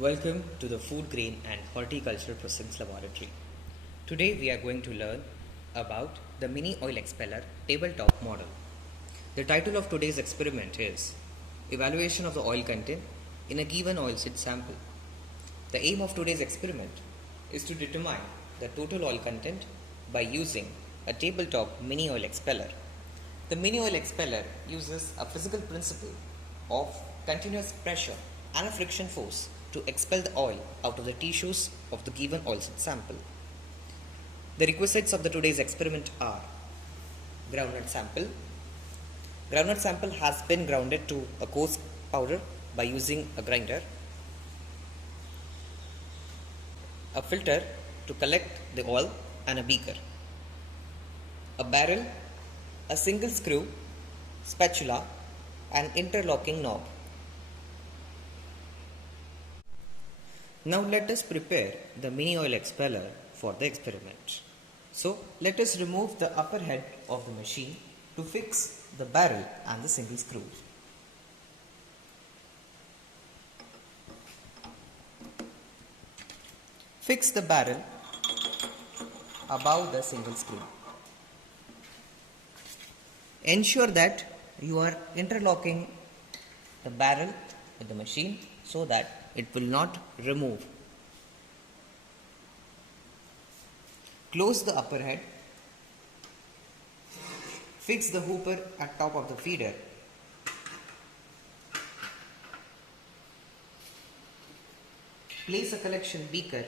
Welcome to the Food Grain and Horticultural Processing Laboratory. Today we are going to learn about the mini oil expeller tabletop model. The title of today's experiment is Evaluation of the oil content in a given oilseed sample. The aim of today's experiment is to determine the total oil content by using a tabletop mini oil expeller. The mini oil expeller uses a physical principle of continuous pressure and a friction force to expel the oil out of the tissues of the given oilseed sample. The requisites of today's experiment are groundnut sample. Groundnut sample has been grounded to a coarse powder by using a grinder, a filter to collect the oil and a beaker, a barrel, a single screw, spatula, and interlocking knob. Now let us prepare the mini oil expeller for the experiment. So let us remove the upper head of the machine to fix the barrel and the single screw. Fix the barrel above the single screw. Ensure that you are interlocking the barrel with the machine so that it will not remove. Close the upper head. Fix the hooper at top of the feeder. Place a collection beaker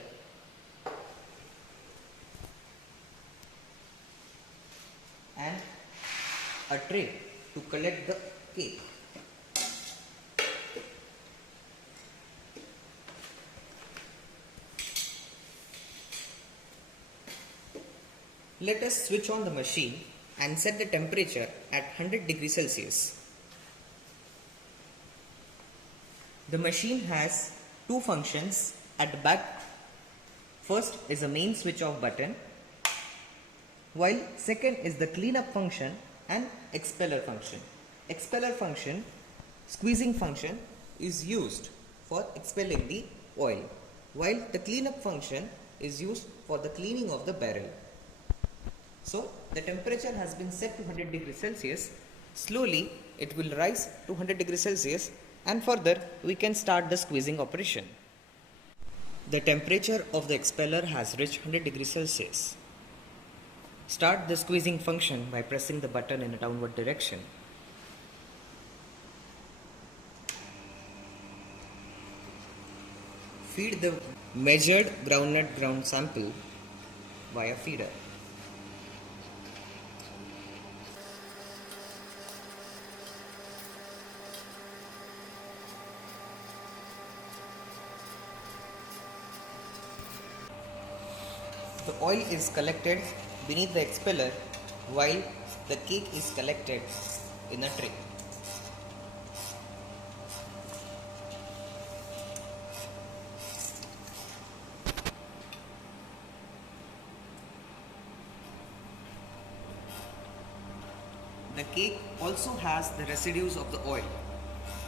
and a tray to collect the cake. Let us switch on the machine and set the temperature at 100 degrees Celsius. The machine has two functions at the back. First is the main switch off button, while second is the cleanup function and expeller function. Expeller function, squeezing function, is used for expelling the oil, while the cleanup function is used for the cleaning of the barrel. So the temperature has been set to 100 degrees Celsius. Slowly it will rise to 100 degrees Celsius and further we can start the squeezing operation. The temperature of the expeller has reached 100 degrees Celsius. Start the squeezing function by pressing the button in a downward direction. Feed the measured groundnut ground sample via feeder. The oil is collected beneath the expeller while the cake is collected in a tray. The cake also has the residues of the oil.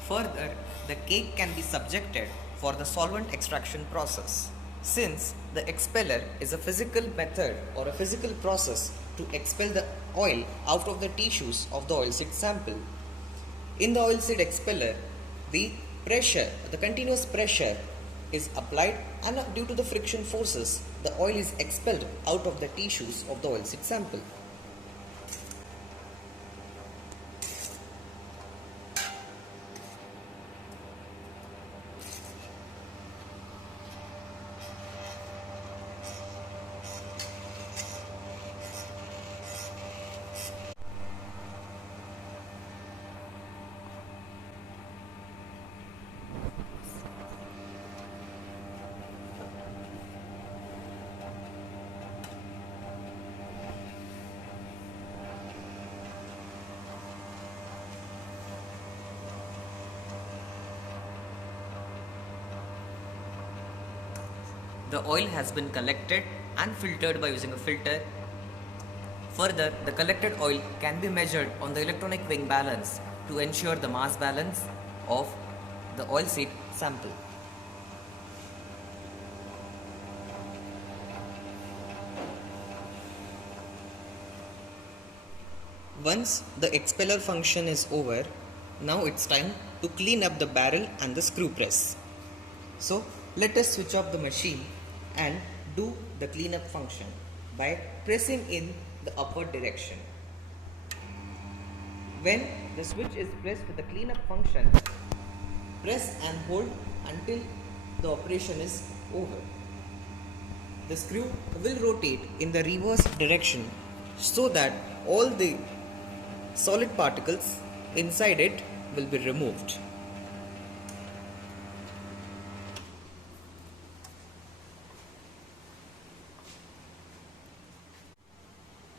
Further, the cake can be subjected for the solvent extraction process. Since the expeller is a physical method or a physical process to expel the oil out of the tissues of the oilseed sample. In the oilseed expeller, the continuous pressure is applied, and due to the friction forces, the oil is expelled out of the tissues of the oilseed sample. The oil has been collected and filtered by using a filter. Further, the collected oil can be measured on the electronic weighing balance to ensure the mass balance of the oilseed sample. Once the expeller function is over, now it's time to clean up the barrel and the screw press. So let us switch off the machine and do the cleanup function by pressing in the upward direction. When the switch is pressed with the cleanup function, press and hold until the operation is over. The screw will rotate in the reverse direction so that all the solid particles inside it will be removed.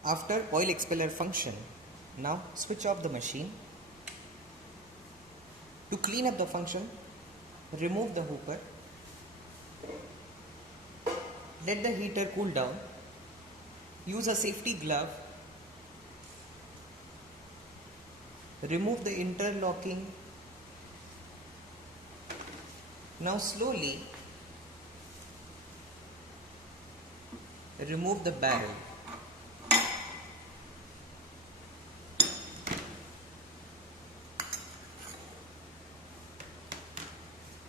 After oil expeller function, now switch off the machine. To clean up the function, remove the hooper. Let the heater cool down. Use a safety glove. Remove the interlocking. Now slowly remove the barrel.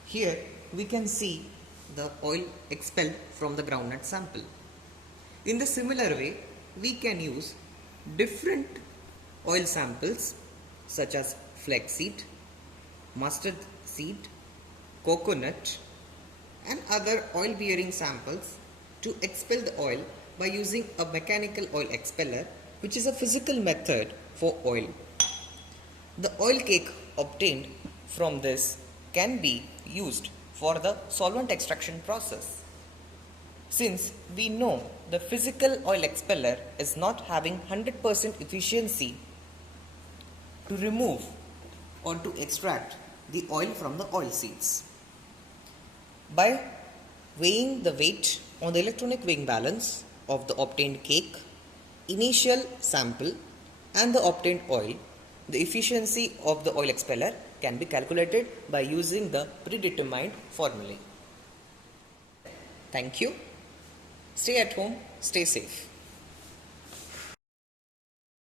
Here we can see the oil expelled from the groundnut sample. In the similar way, we can use different oil samples such as flaxseed, mustard seed, coconut and other oil bearing samples to expel the oil by using a mechanical oil expeller, which is a physical method for oil. The oil cake obtained from this can be used for the solvent extraction process. Since we know the physical oil expeller is not having 100% efficiency to remove or to extract the oil from the oil seeds. By weighing the weight on the electronic weighing balance of the obtained cake, initial sample and the obtained oil, the efficiency of the oil expeller can be calculated by using the predetermined formulae. Thank you. Stay at home, stay safe.